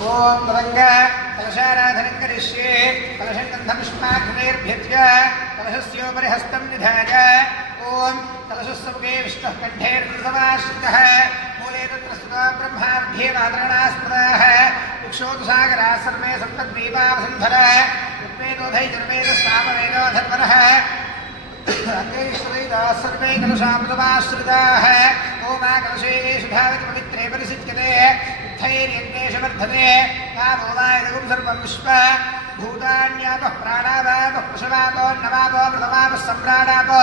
ओम तदंग कलशाराधनं करिष्ये कलशं गन्धपुष्पाग्नेर्भ्यज्य कलशस्योपरि हस्तं निधाय ओम कलशस्समुखे विष्णुः कण्ठेर्कृतमाश्रितः मूले तत्र स्थितो ब्रह्मार्ध्ये मातृणास्पदाः इक्षोतुसागराः सर्वे सप्तद्वीपावसुन्धरः ऋग्वेदोऽधैर्वेदः सामवेदो धर्मणः अंगैश्वरैदाः सर्वे कलशामृतमाश्रिताः ओमा कलशेषु धावति पवित्रे परिषिच्यते युद्धैर्यज्ञेषु वर्धते कामो वा इदगुं सर्वं विश्व भूतान्यापः प्राणावापः प्रशवापोऽन्नवापो मृतवापः सम्राडापो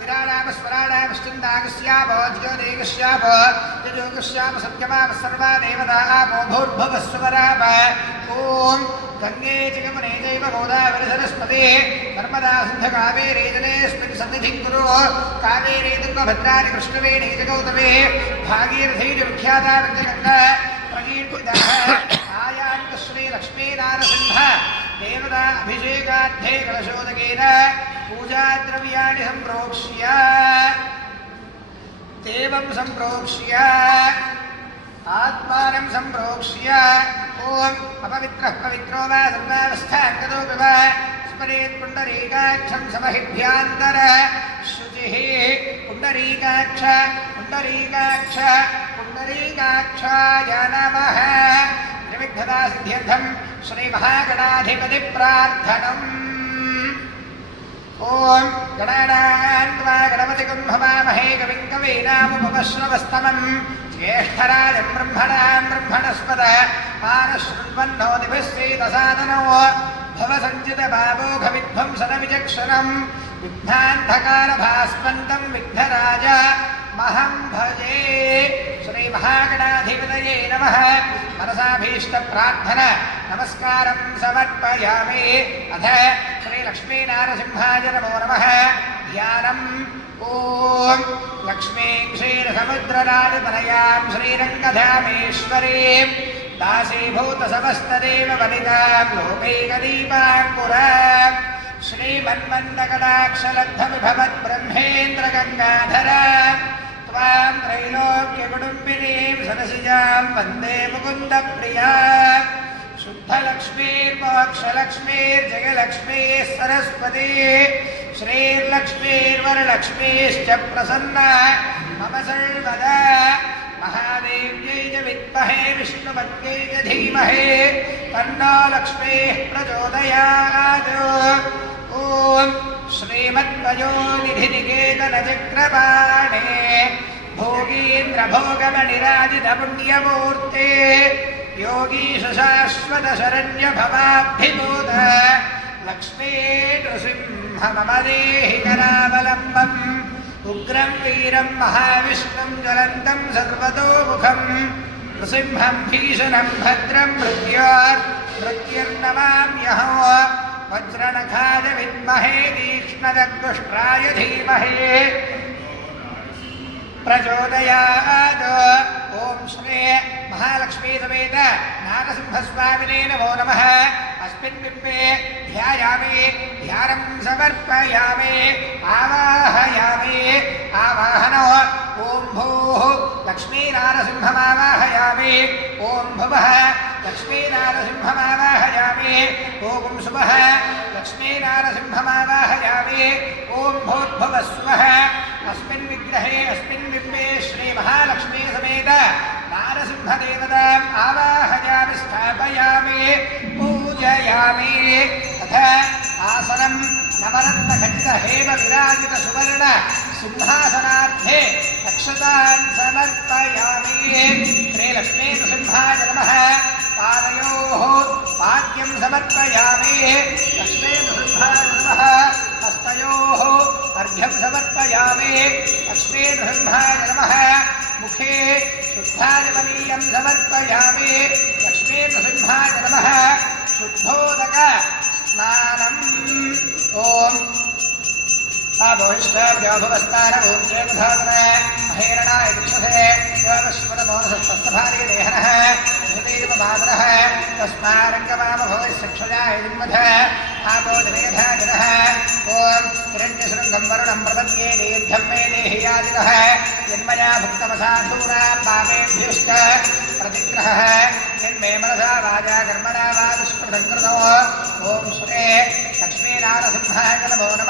विराडापस्वराडापश्चिन्दागस्यापो ज्योतिगस्यापो यजोगस्यापो सत्यमापः सर्वा देवता आपो भूर्भुवः सुवराप ॐ गंगे जगमुने चैव गोदावरी सरस्वती नर्मदा सिन्धु कावेरी जलेऽस्मिन् सन्निधिं कुरु कावेरी तुङ्गभद्राणि कृष्णवेणी च गौतमी भागीरथी च विख्याता पञ्चगङ्गा प्रकीर्तितः आयान्तश्रीलक्ष्मीनारसिंह देवता अभिषेकार्थे कलशोदकेन पूजाद्रव्याणि सम्प्रोक्ष्य देवं सम्प्रोक्ष्य आत्मानं सम्प्रोक्ष्य ओम अपवित्रः पवित्रो वा सर्वावस्थाङ्गतोऽपि वा स्मरेत् पुण्डरीकाक्षं समहिभ्यान्तर शुचिः पुण्डरीकाक्ष पुण्डरीकाक्ष पुण्डरीकाक्षाय नमः त्रिविघ्नता सिद्ध्यर्थं श्रीमहागणाधिपतिप्रार्थनम् ओम गणानान्त्वा गणपतिं हवामहे कविं कवीनामुपमश्रवस्तमम् ज्येष्ठराजं ब्रह्मणां ब्रह्मणस्पद मानशृण्वन्नोतिभिस्सीदसादनो भवसञ्चितभावोघविध्वंसनविचक्षणं विघ्नान्धकारभास्वन्तं विघ्नराज महं भजे श्रीमहागणाधिपतये नमः मनसाभीष्टप्रार्थना नमस्कारं समर्पयामि अथ श्रीलक्ष्मीनारसिंहाय नमो नमः ध्यानम् ओम लक्ष्मीं क्षीरसमुद्रराजतनयां श्रीरङ्गधामेश्वरीं दासीभूतसमस्तदेव वनितां लोकैकदीपाङ्कुरां श्रीमन्मन्दकटाक्षलब्धविभवद्ब्रह्मेन्द्रगङ्गाधरां त्वां त्रैलोक्यकुटुम्बिनीं सरसिजां वन्दे मुकुन्दप्रियां शुद्धलक्ष्मीर्मोक्षलक्ष्मीर्जयलक्ष्मीः सरस्वती श्रीर्लक्ष्मीर्वरलक्ष्मीश्च प्रसन्ना मम सर्वदा महादेव्यै च विद्महे विष्णुपत्यै च धीमहि तन्नो लक्ष्मीः प्रचोदयात् ॐ श्रीमद्वयोनिधिनिकेतनचक्रपाणे भोगीन्द्रभोगमणिराजितपुण्यमूर्ते योगीश शाश्वतशरण्यभवाब्धिभूत लक्ष्मी नृसिंह मम देहि करावलम्बम् उग्रं वीरं महाविष्णुं ज्वलन्तं सर्वतोमुखं नृसिंहं भीषणं भद्रं मृत्युर्नमाम्यहं वज्रनखाय विद्महे तीक्ष्णदग्गुष्ट्राय धीमहि प्रचोदयात् ओम श्री महालक्ष्मी समेत नारसिंहस्वामिने नमो नमः अस्मिन् बिम्बे ध्यायामि ध्यानं समर्पयामि आवाहयामि आवाहनो ओम भूः लक्ष्मीनारसिंहमावाहयामि ओम भुवः लक्ष्मीनारसिंहमावाहयामि ओम शुभः लक्ष्मीनारसिंहमावाहयामि ओम भूर्भुवः स्वः अस्मिन् विग्रहे अस्मिन् बिम्बे श्री महालक्ष्मी समेत नारसिंहदेवताम् आवाहयामि स्थापयामि पूजयामि तथा आसनं नवरत्नखचितहेम विराजितसुवर्ण सिंहासनार्थे अक्षतान् समर्पयामि श्रीलक्ष्मीनृसिंहाय नमः पादयोः पाद्यं समर्पयामि लक्ष्मीनृसिंहाय नमः हस्तयोः अर्घ्यं समर्पयामि लक्ष्मीनृसिंहाय नमः मुखे शुद्धाजपनीयं समर्पयामि लक्ष्मीनृसिंहाय नमः शुद्धोदक स्नानम् ओम आभोष्टाभ्योभवस्तारभूज्येधातुने महेरणाय दिक्षसे योगश्वतमोनसस्तभार्य देहनः सुदीर्घमातरः तस्मारङ्गमामभवश्चक्षुजाय जिन्मथ आपोजनयथा जनः ओम हिरण्यशृङ्गं वरुणं प्रपद्ये दीर्घं मे देहि याजिनः यन्मया भुक्तमसाधूनां पापेभ्यश्च प्रतिग्रहः यन्मे मनसा ॐ श्रे लक्ष्मीनारसिंहाय नमो नमः